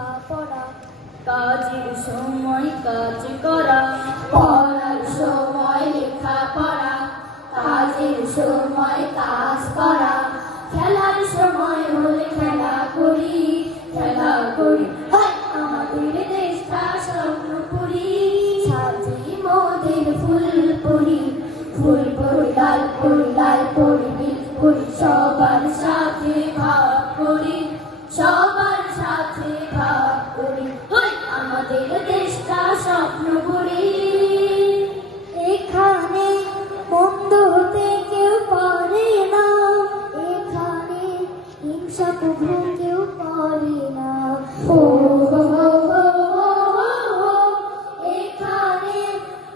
লেখাপড়া, কাজের সময় কাজ করা, পড়ার সময় লেখাপড়া, কাজের সময় কাজ করা, খেলার সময় হলে খেলা করি, খেলা করি। আমাদের দেশটা স্বপ্নপুরী, সাজি মোদের ফুলপুরি, ফুলপুরি লাল পুরি লাল পুরি নীলপুরি, সবার সাথে ভাগ করি, সবার সাথে ভাগ করি। আমাদের দেশটা স্বপ্নপুরী। এখানে মন্দ হতে কেউ পারে না, এখানে হিংসা কবু কেউ করে না। ও হো হো হো হো হো, এখানে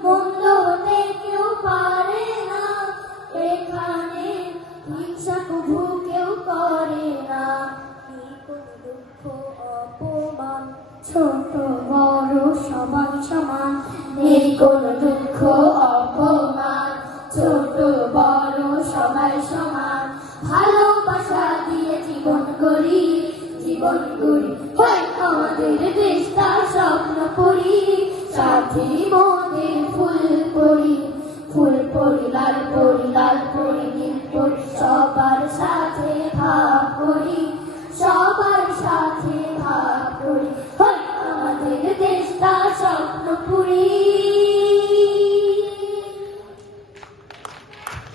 মন্দ হতে কেউ পারে না, এখানে হিংসা কবু কেউ করে না। নেই কোনো দুঃখ অপমান, ছোট বড় সবাই সমান। নেই কোনো দুঃখ অপমান, ছোট বড় সবাই সমান। ভালোবাসা দিয়ে জীবন গড়ি, জীবন গড়ি। আমাদের দেশটা স্বপ্নপুরী, সাথী